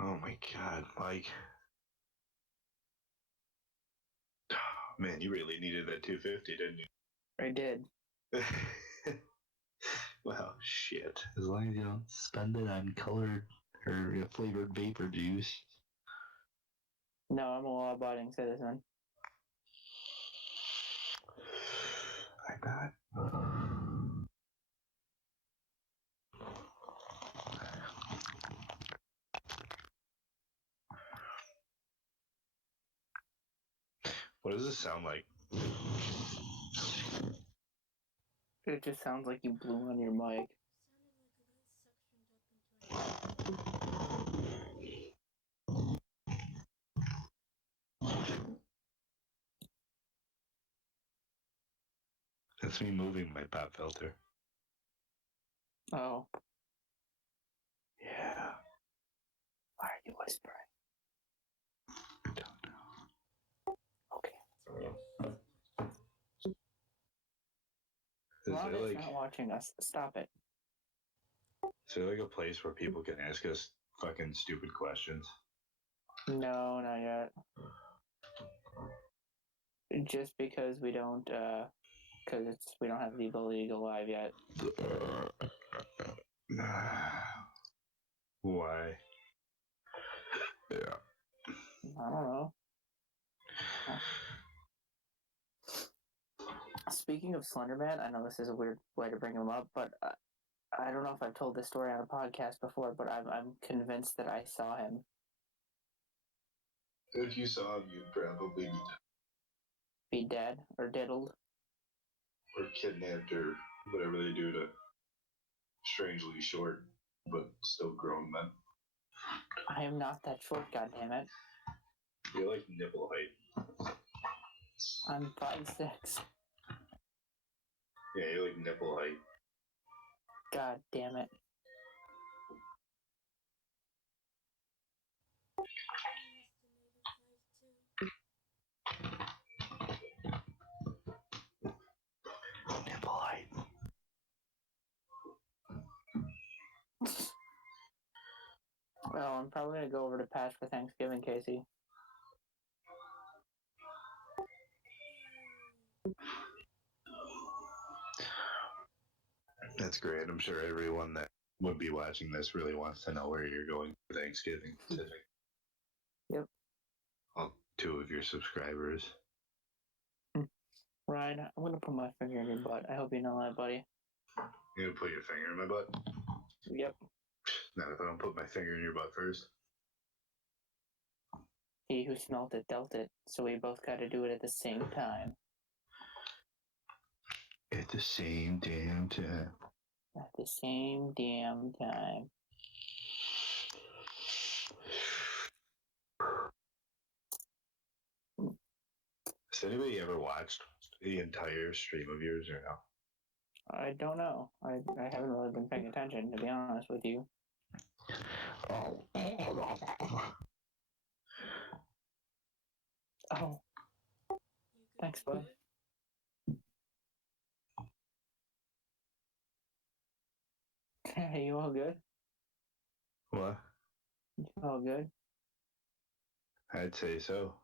Oh my god, Mike. Man, you really needed that 250, didn't you? I did. Well, shit. As long as you don't spend it on colored or flavored vapor juice. No, I'm a law-abiding citizen. I'm not. What does this sound like? It just sounds like you blew on your mic. Sounded like a guy suctioned up into an That's me moving my pop filter. Oh, Yeah. why are you whispering? I don't know. Okay. Is Ron there is like not watching us. Stop it. is there like a place where people can ask us fucking stupid questions? No, not yet. Just because we don't, we don't have the ability to go live yet. Why? Yeah. I don't know. Speaking of Slenderman, I know this is a weird way to bring him up, but I don't know if I've told this story on a podcast before, but I'm convinced that I saw him. If you saw him, you'd probably Be dead or diddled. or kidnapped or whatever they do to strangely short but still grown men. I am not that short, goddammit. You're like nipple height. I'm 5'6". Yeah, you're like nipple height. God damn it. Nipple height. Well, I'm probably gonna go over to Patch for Thanksgiving, Caci. That's great. I'm sure everyone that would be watching this really wants to know where you're going for Thanksgiving. Yep. All 2 of your subscribers. Ryan, I'm gonna put my finger in your butt. I hope you know that, buddy. You gonna put your finger in my butt? Yep. Not if I don't put my finger in your butt first. He who smelt it dealt it, so we both gotta do it at the same time. At the same damn time. At the same damn time. Has anybody ever watched the entire stream of yours or no? I don't know. I haven't really been paying attention, to be honest with you. Oh, thanks, bud. Hey, you all good? What? You all good? I'd say so.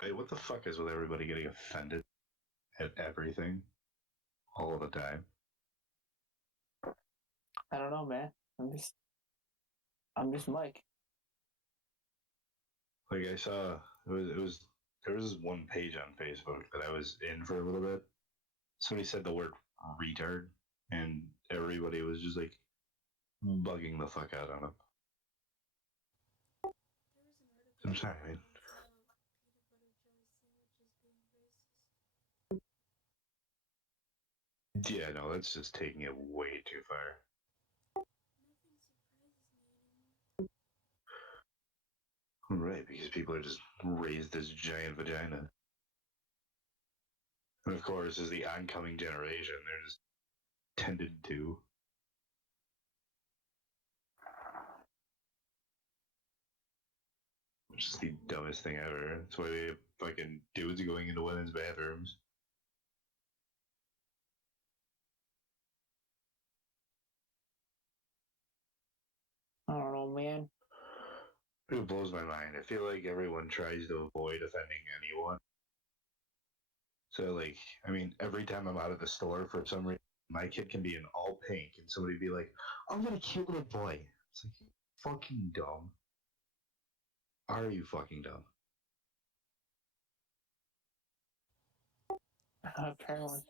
Hey, what the fuck is with everybody getting offended at everything all the time? I don't know, man. I'm just Mike. Like I saw, there was this one page on Facebook that I was in for a little bit. Somebody said the word retard, and everybody was just like bugging the fuck out on him. I'm sorry, man. Yeah, no, that's just taking it way too far. Right, because people are just raised as giant vagina. And of course, as the oncoming generation, they're just tended to. Which is the dumbest thing ever. That's why they have fucking dudes going into women's bathrooms. I don't know, man. It blows my mind. I feel like everyone tries to avoid offending anyone. So, like, I mean, every time I'm out of the store for some reason, my kid can be in all pink, and somebody be like, "Oh, "I'm got a cute little boy." It's like, fucking dumb. Are you fucking dumb? Apparently.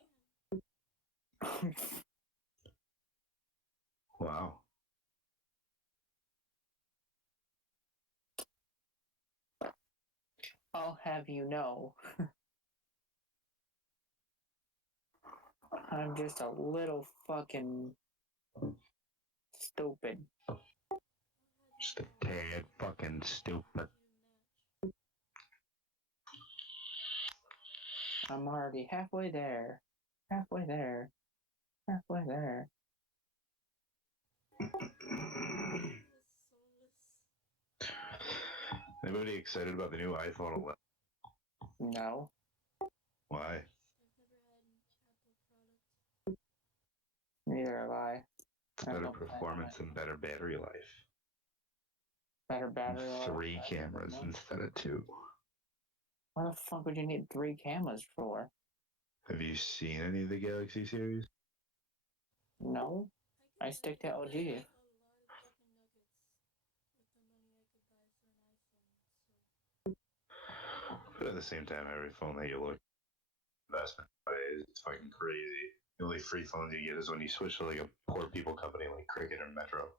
Wow. I'll have you know. I'm just a little fucking stupid. Just a tad fucking stupid. I'm already halfway there. Halfway there. Halfway there. Anybody excited about the new iPhone 11? No. Why? Neither have I. It's I better don't plan on performance it. and better battery life. Better battery life. 3 I cameras don't know. instead of 2. What the fuck would you need 3 cameras for? Have you seen any of the Galaxy series? No. I stick to LG. But at the same time, every phone that you look investment nowadays, it's fucking crazy. The only free phones you get is when you switch to like a poor people company like Cricket or Metro.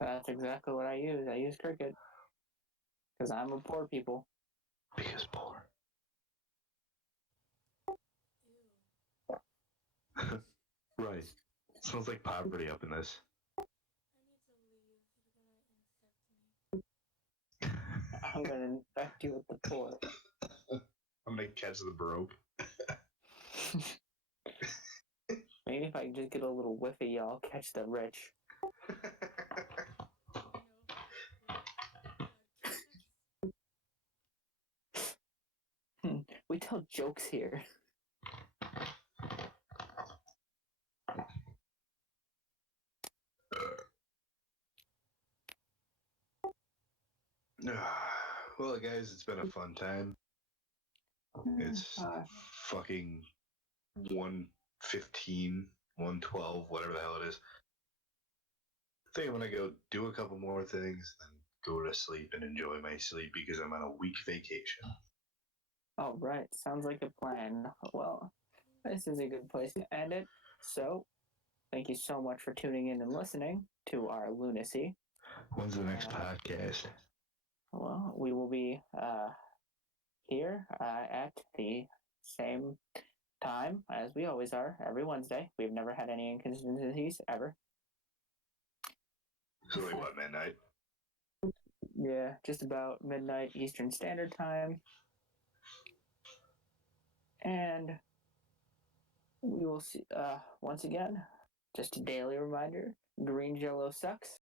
That's exactly what I use. I use Cricket. Because I'm a poor people. Because poor. Right. Smells like poverty up in this. I'm gonna infect you with the poor. I'm gonna catch the broke. Maybe if I can just get a little whiff of y'all, catch the rich. We tell jokes here. Well, guys, it's been a fun time. It's fucking 1:15, 1:12, whatever the hell it is. I think I'm gonna go do a couple more things, then go to sleep and enjoy my sleep because I'm on a week vacation. All right, sounds like a plan. Well, this is a good place to end it. So, thank you so much for tuning in and listening to our lunacy. When's the next podcast? Well, we will be here at the same time as we always are every Wednesday. We've never had any inconsistencies ever. So like what, midnight? Yeah, just about midnight Eastern Standard Time. And we will see, once again, just a daily reminder, green jello sucks.